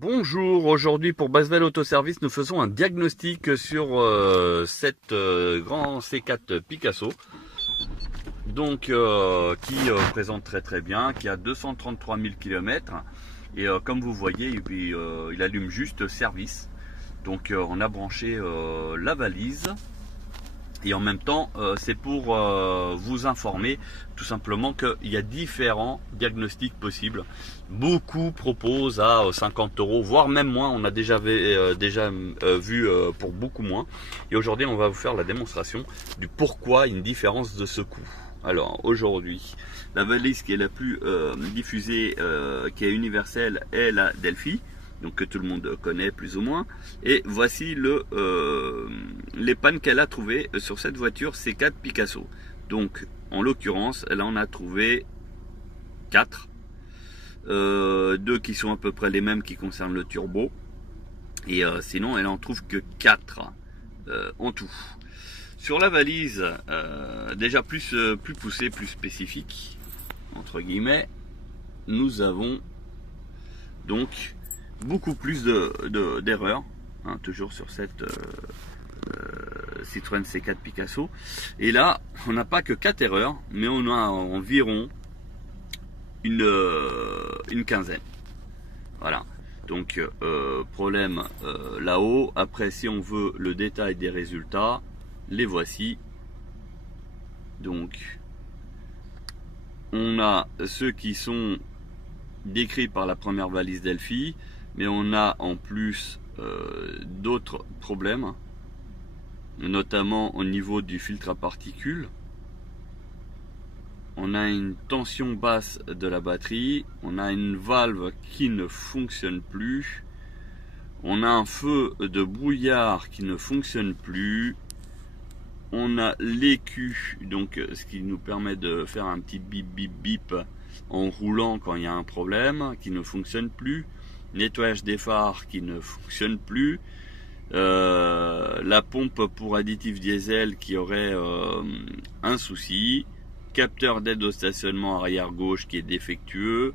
Bonjour, aujourd'hui pour Basvel Autoservice, nous faisons un diagnostic sur cette grand C4 Picasso, donc qui présente très bien, qui a 233 000 km et comme vous voyez, il allume juste service. Donc on a branché la valise. Et en même temps, c'est pour vous informer tout simplement qu'il y a différents diagnostics possibles. Beaucoup proposent à 50 €, voire même moins. On a déjà vu pour beaucoup moins. Et aujourd'hui, on va vous faire la démonstration du pourquoi une différence de ce coût. Alors aujourd'hui, la valise qui est la plus diffusée, qui est universelle, est la Delphi. Donc que tout le monde connaît plus ou moins. Et voici les pannes qu'elle a trouvées sur cette voiture C4 Picasso. Donc en l'occurrence, elle en a trouvé 4. 2 qui sont à peu près les mêmes qui concernent le turbo. Et sinon, elle en trouve que 4 en tout. Sur la valise, déjà plus poussée, plus spécifique, entre guillemets, nous avons donc beaucoup plus d'erreurs, hein, toujours sur cette Citroën C4 Picasso. Et là, on n'a pas que 4 erreurs, mais on a environ une quinzaine. Voilà. Donc, problème là-haut. Après, si on veut le détail des résultats, les voici. Donc, on a ceux qui sont décrits par la première valise Delphi. Mais on a en plus d'autres problèmes, notamment au niveau du filtre à particules. On a une tension basse de la batterie, on a une valve qui ne fonctionne plus, on a un feu de brouillard qui ne fonctionne plus, on a l'écu, donc ce qui nous permet de faire un petit bip bip bip en roulant quand il y a un problème, qui ne fonctionne plus. Nettoyage des phares qui ne fonctionne plus, la pompe pour additif diesel qui aurait un souci, capteur d'aide au stationnement arrière gauche qui est défectueux,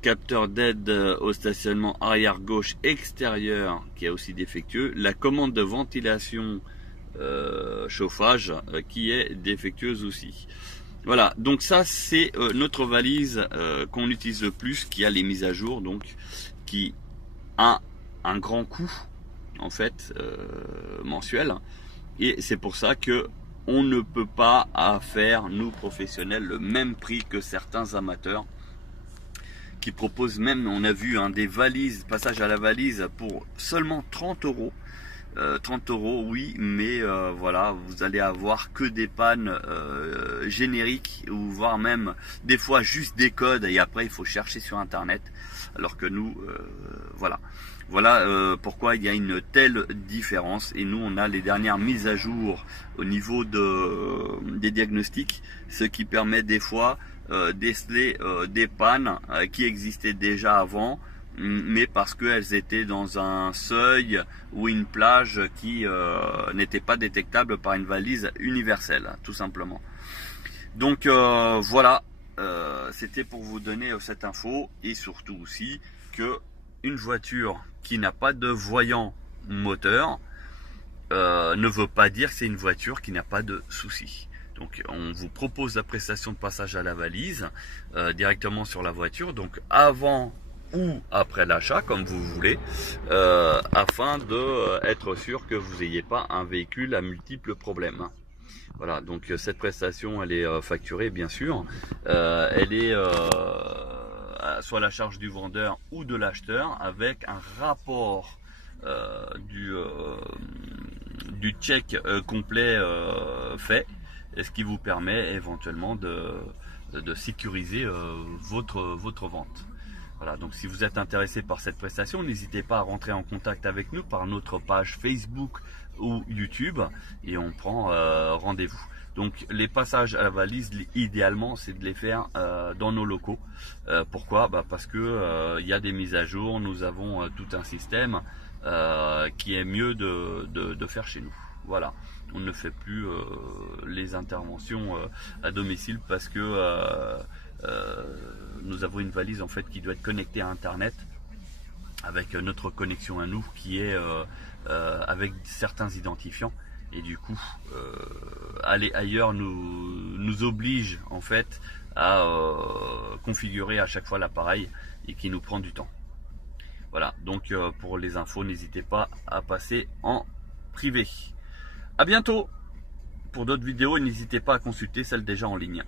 capteur d'aide au stationnement arrière gauche extérieur qui est aussi défectueux, la commande de ventilation chauffage qui est défectueuse aussi. Voilà, donc ça c'est notre valise qu'on utilise le plus, qui a les mises à jour, donc qui a un grand coût en fait mensuel, et c'est pour ça que on ne peut pas faire, nous professionnels, le même prix que certains amateurs qui proposent même, on a vu des valises, passage à la valise pour seulement 30 €. 30 €, oui, mais voilà, vous allez avoir que des pannes génériques, ou voire même des fois juste des codes, et après il faut chercher sur internet, alors que nous voilà pourquoi il y a une telle différence. Et nous, on a les dernières mises à jour au niveau des diagnostics, ce qui permet des fois déceler des pannes qui existaient déjà avant, mais parce qu'elles étaient dans un seuil ou une plage qui n'était pas détectable par une valise universelle, tout simplement. Donc voilà, c'était pour vous donner cette info, et surtout aussi que une voiture qui n'a pas de voyant moteur ne veut pas dire que c'est une voiture qui n'a pas de soucis. Donc on vous propose la prestation de passage à la valise directement sur la voiture, donc avant ou après l'achat, comme vous voulez, afin de être sûr que vous n'ayez pas un véhicule à multiples problèmes. Voilà, donc cette prestation, elle est facturée bien sûr, elle est soit à la charge du vendeur ou de l'acheteur, avec un rapport du check complet fait, et ce qui vous permet éventuellement de sécuriser votre vente. Voilà, donc si vous êtes intéressé par cette prestation, n'hésitez pas à rentrer en contact avec nous par notre page Facebook ou YouTube, et on prend rendez-vous. Donc les passages à la valise, idéalement, c'est de les faire dans nos locaux. Pourquoi ? Parce que il y a des mises à jour, nous avons tout un système qui est mieux de faire chez nous. Voilà, on ne fait plus les interventions à domicile, parce que nous avons une valise en fait qui doit être connectée à internet avec notre connexion à nous qui est avec certains identifiants. Et du coup, aller ailleurs nous oblige en fait à configurer à chaque fois l'appareil et qui nous prend du temps. Voilà, donc pour les infos, n'hésitez pas à passer en privé. À bientôt pour d'autres vidéos et n'hésitez pas à consulter celles déjà en ligne.